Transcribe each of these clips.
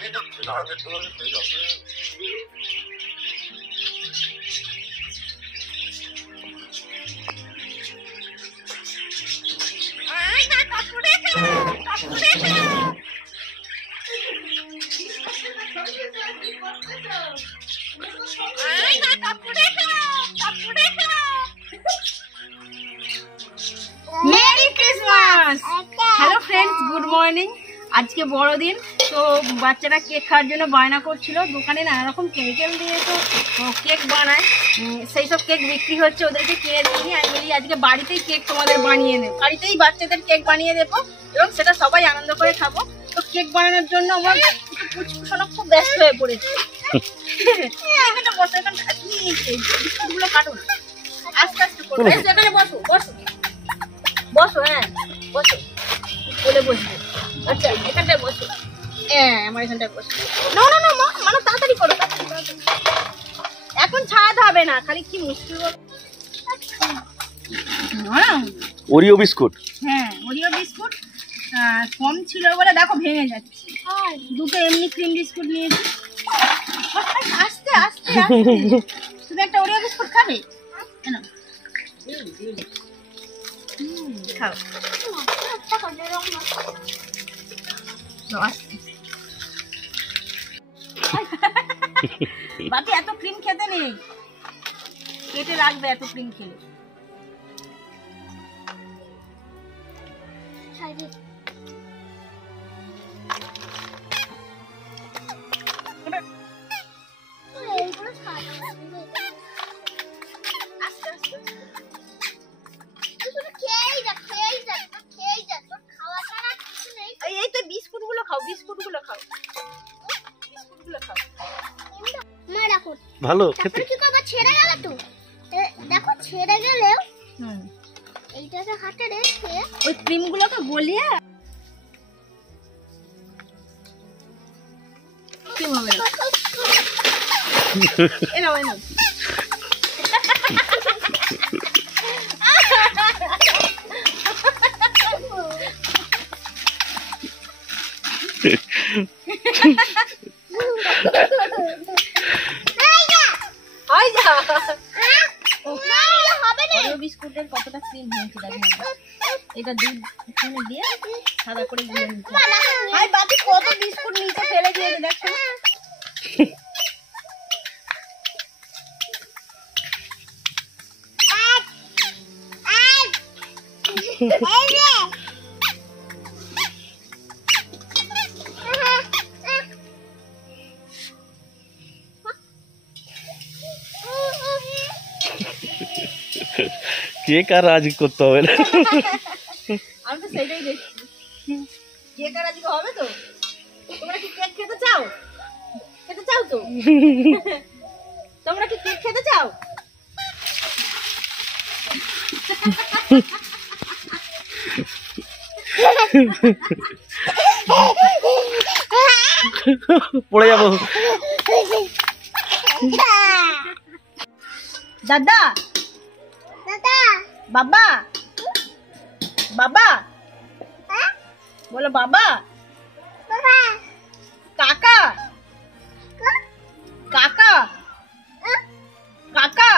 Hello friends, good morning. आज के बड़ो दिन तो বাচ্চারা কেক খাওয়ার জন্য বায়না করছিল। দোকানে নানা রকম কেমিক্যাল দিয়ে তো কেক বানায়, সেই সব কেক বিক্রি হচ্ছে, ওদেরকে কিনে দিই। আমি বলি আজকে বাড়িতেই কেক তোমাদের বানিয়ে নেব, বাড়িতেই বাচ্চাদের কেক বানিয়ে দেবো এবং সেটা সবাই আনন্দ করে খাবো। তো কেক বানানোর জন্য আমার পুচকুশোনা খুব ব্যস্ত হয়ে পড়েছে। এখানে বসো, বিস্কুটগুলো কাটো না, আস্তে আস্তে করো। এখানে বসো বসো বসো, হ্যাঁ বসো, বলে বসবে। আচ্ছা এখানটায় বসো, হ্যাঁ আমার এখানটায় বসো। না না না মানে তাড়াতাড়ি করো, এখন ছাড়াতে হবে না, খালি কি মুশকিল। ওরিও বিস্কুট, হ্যাঁ ওরিও বিস্কুট কম ছিল বলে দেখো ভেঙে যাচ্ছে। দুটো এমনি ক্রিম বিস্কুট নিয়েছি। আস্তে আস্তে তুমি একটা ওরিও বিস্কুট খাবে কেন? খাও বাপি, এত ক্রিম খেতে নেই, পেটে লাগবে এত ক্রিম খেলে। এই তো বিস্কুট গুলো খাও, বিস্কুট গুলো খাও, বিস্কুট গুলো খাও। মা দেখো ভালো খেতে। কি করব, ছেড়ে গেল তো, দেখো ছেড়ে গেলেও এইটাকে হাতে রেখে ওই ক্রিম গুলোকে গলিয়ে ক্রিম হবে না। এনাও এনাও বিস্কুটের কতটা ক্রিম হয়েছে দেখেন। এটা দুধ এখানে দিয়ে সাদা করে গুলে নিতে। হাই বাপি, কত বিস্কুট নিচে ফেলে দিয়েছে দেখো। কেক আর রাজি করতে হবে না। আমি তো সেটাই দেখছি, কেক আর আজকে হবে তো। তোমরা কি কেক খেতে চাও? খেতে চাও তো? তোমরা কি কেক খেতে চাও? পড়ে যাবো। দাদা দাদা বাবা, বাবা বলো বাবা, বাবা কাকা কাকা কাকা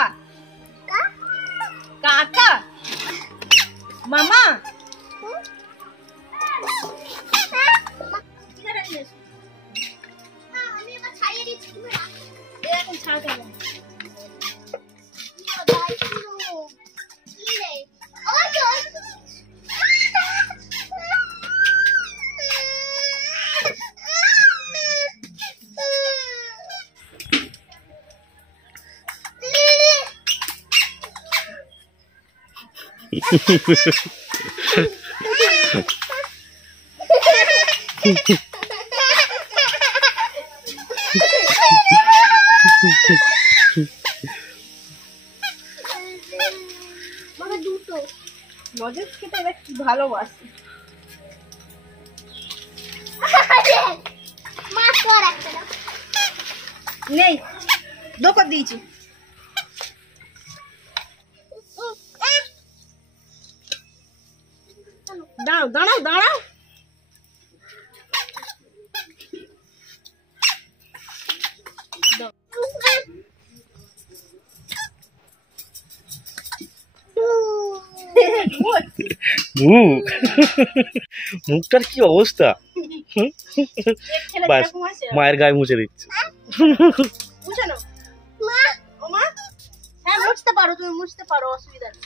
কাকা মামা। আমি এবার ছাড়িয়ে দিচ্ছি, তুমি রাখো। এখন ছাড়তে হবে না। লজেন্স খেতে এবার কি ভালোবাসি। নেই দোকান দিয়েছি। দাঁড়াও দাঁড়াও দাঁড়াও, মুখ মুখটার কি অবস্থা কেক খেলে বাস, যেরকম হয় সেরকম। মায়ের গায়ে মুছে দিচ্ছে মুছে নাও। ও মা, হ্যাঁ মুছতে পারো, তুমি মুছতে পারো, অসুবিধা নেই।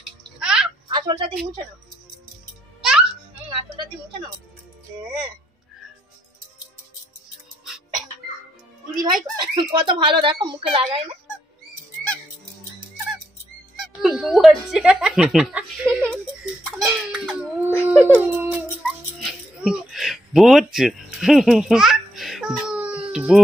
আঁচলটা দিয়ে মুছে নাও। আঁচলটা দিয়ে মুছে নাও। হ্যাঁ। দিদি ভাই কত ভালো, দেখো মুখে লাগাই না। বু হচ্ছে। বু হচ্ছে বু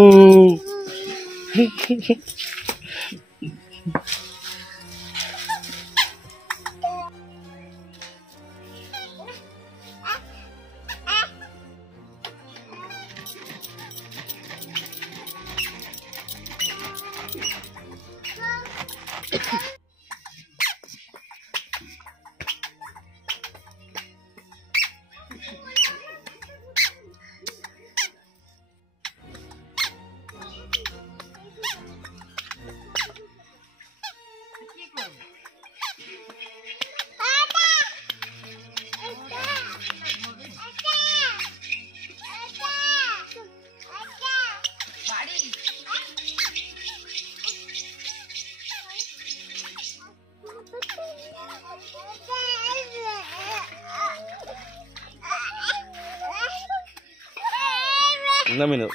নামিয়ে নাও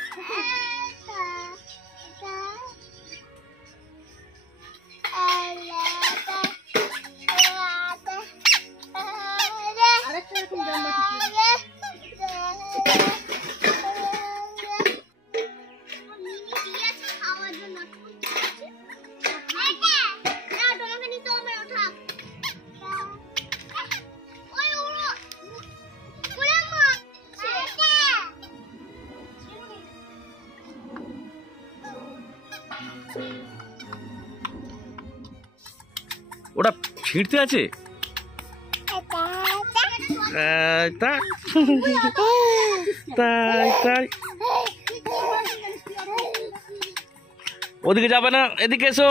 আরেকটা এরকম জাম্বা ঠিক ওটা ছিঁড়তে আছে তাই তাই তাই ওদিকে যাবে না, এদিকে এসো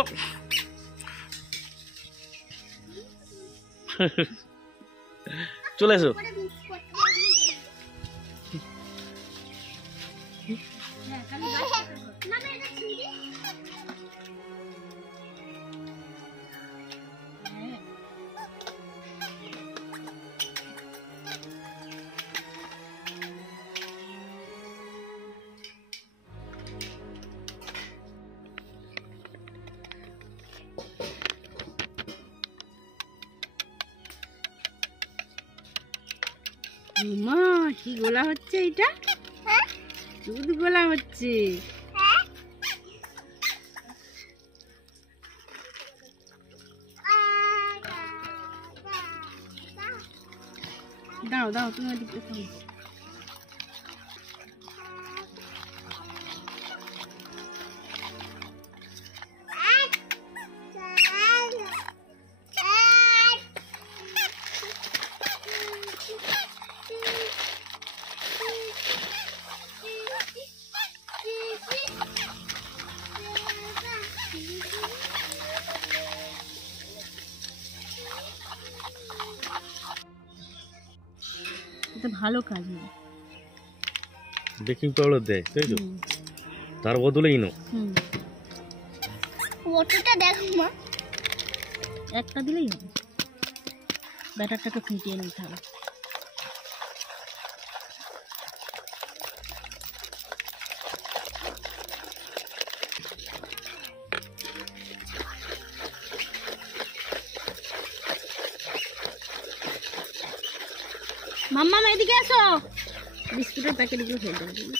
চলে এসো মা, কি গোলা হচ্ছে এটা? দুধ গোলা হচ্ছে। দাও দাও, তুমি ওদিকে খাও। এটা ভালো কাজ না। বেকিং পাউডার দেয় তাই তো, তার বদলে ইনো। ওটা দেখো মা, একটা দিলেই হবে, ব্যাটারটাকে ফুটিয়ে নিতে হবে। মাম্মা এদিকে এসো, বিস্কুটের প্যাকেটগুলো ফেলে দেবো।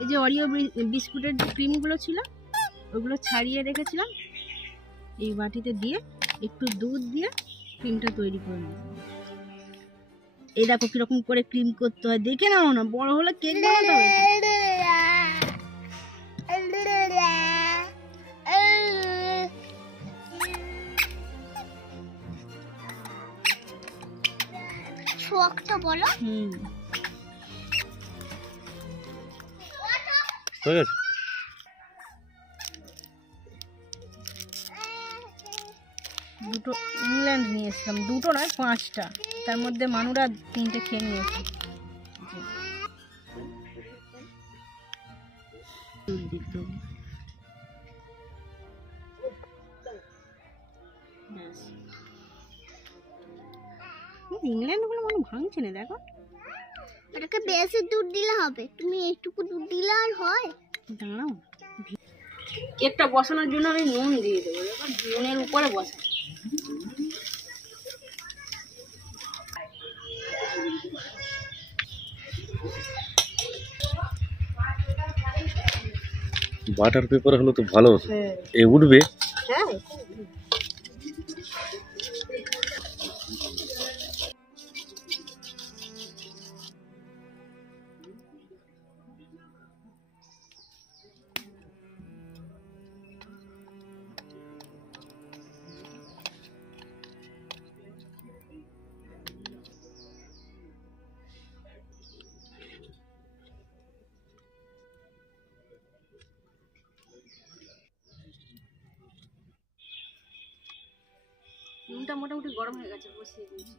এই যে অরিও বিস্কুটের যে ক্রিমগুলো ছিল ওগুলো ছাড়িয়ে রেখেছিলাম, এই বাটিতে দিয়ে একটু দুধ দিয়ে ক্রিমটা তৈরি করে নেব। এই দেখো কিরকম করে ক্রিম করতে হয়, দেখে নাও না, বড় হলে কেক বানাতে হবে। শখটা বলো। ঠিক আছে দুটো ইংল্যান্ড নিয়ে এসেছিলাম, দুটো নয় 5টা, তার মধ্যে মানুরা 3টে খেয়ে নিয়েছে। ইংল্যান্ড গুলো মনে ভাঙছে না, দেখো। এটাকে বেশি দুধ দিলে হবে, তুমি এইটুকু দুধ দিলে আর হয়? দাঁড়াও, কেকটা বসানোর জন্য আমি নুন দিয়ে দেবো, এবার নুনের উপরে বসা। বাটার পেপার হলো তো ভালো হতো। এ উঠবে। হ্যাঁ, নুনটা মোটামুটি গরম হয়ে গেছে, বসিয়ে দিয়েছি।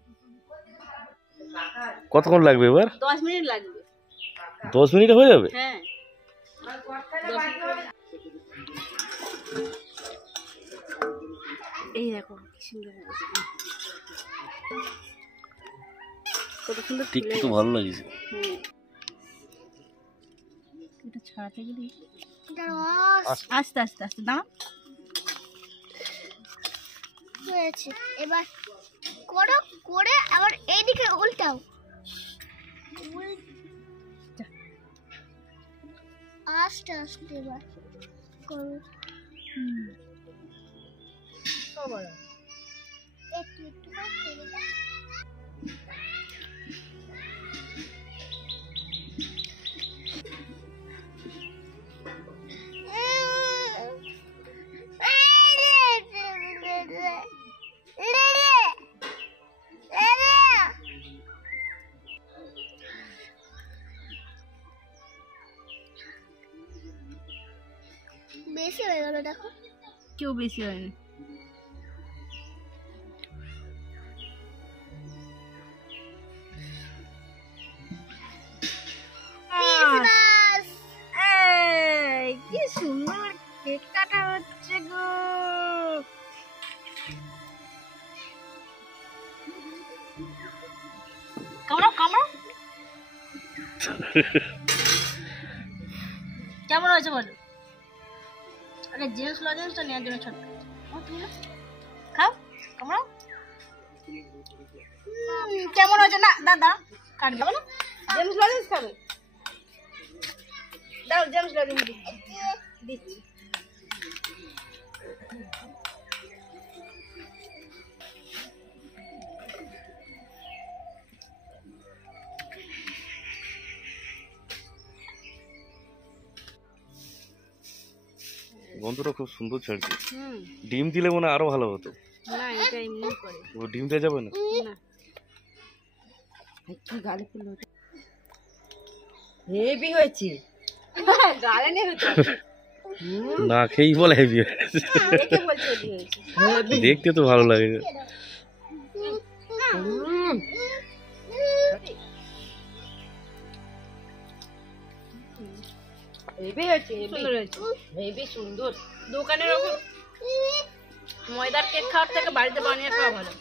কতক্ষণ লাগবে এবার? 10 মিনিট লাগবে। 10 মিনিটে হয়ে যাবে? হ্যাঁ, এই দেখো কি সুন্দর হয়েছে, কত সুন্দর দেখতে তো ভালো লাগছে। এটা ছাড়াতে গেলে আস্তে আস্তে আস্তে দাঁড়া। হয়েছে, এবার করো, করে আবার এইদিকে উল্টাও। আস্তে আস্তে এবার করো। একটু একটু করে ছেড়ে দাও। বেশি হয়ে গেল, দেখো। কেউ বেশি হয়নি। কি সুন্দর কেক কাটা হচ্ছে গো। কামড়াও কামড়াও। কেমন হয়েছে বলো? আরে জেন্টস লজেন্সটা নেওয়ার জন্য ছোট। তুমি খাও, কামড়াও। কেমন হয়েছে? না দাদা কাটবে না, জেন্টস লজেন্স খাবে। দাও জেন্টস লজেন্স দিচ্ছি। গন্ধটা খুব সুন্দর ছাড়ছে। ডিম দিলে মনে হয় আরো ভালো হতো। না, এটা এমনি করে। ও ডিম দেওয়া যাবে না? না, কি গালে ফুল হেভি হয়েছে। গালে নেই হচ্ছে, না খেয়েই বলে হেভি হয়েছে। দেখে বলছে হেভি হয়েছে। দেখতে তো ভালো লাগে। হেভি হয়েছে, সুন্দর হয়েছে, হেভি সুন্দর। দোকানের ওপর ময়দার কেক খাওয়ার থেকে বাড়িতে বানিয়ে খাওয়া ভালো।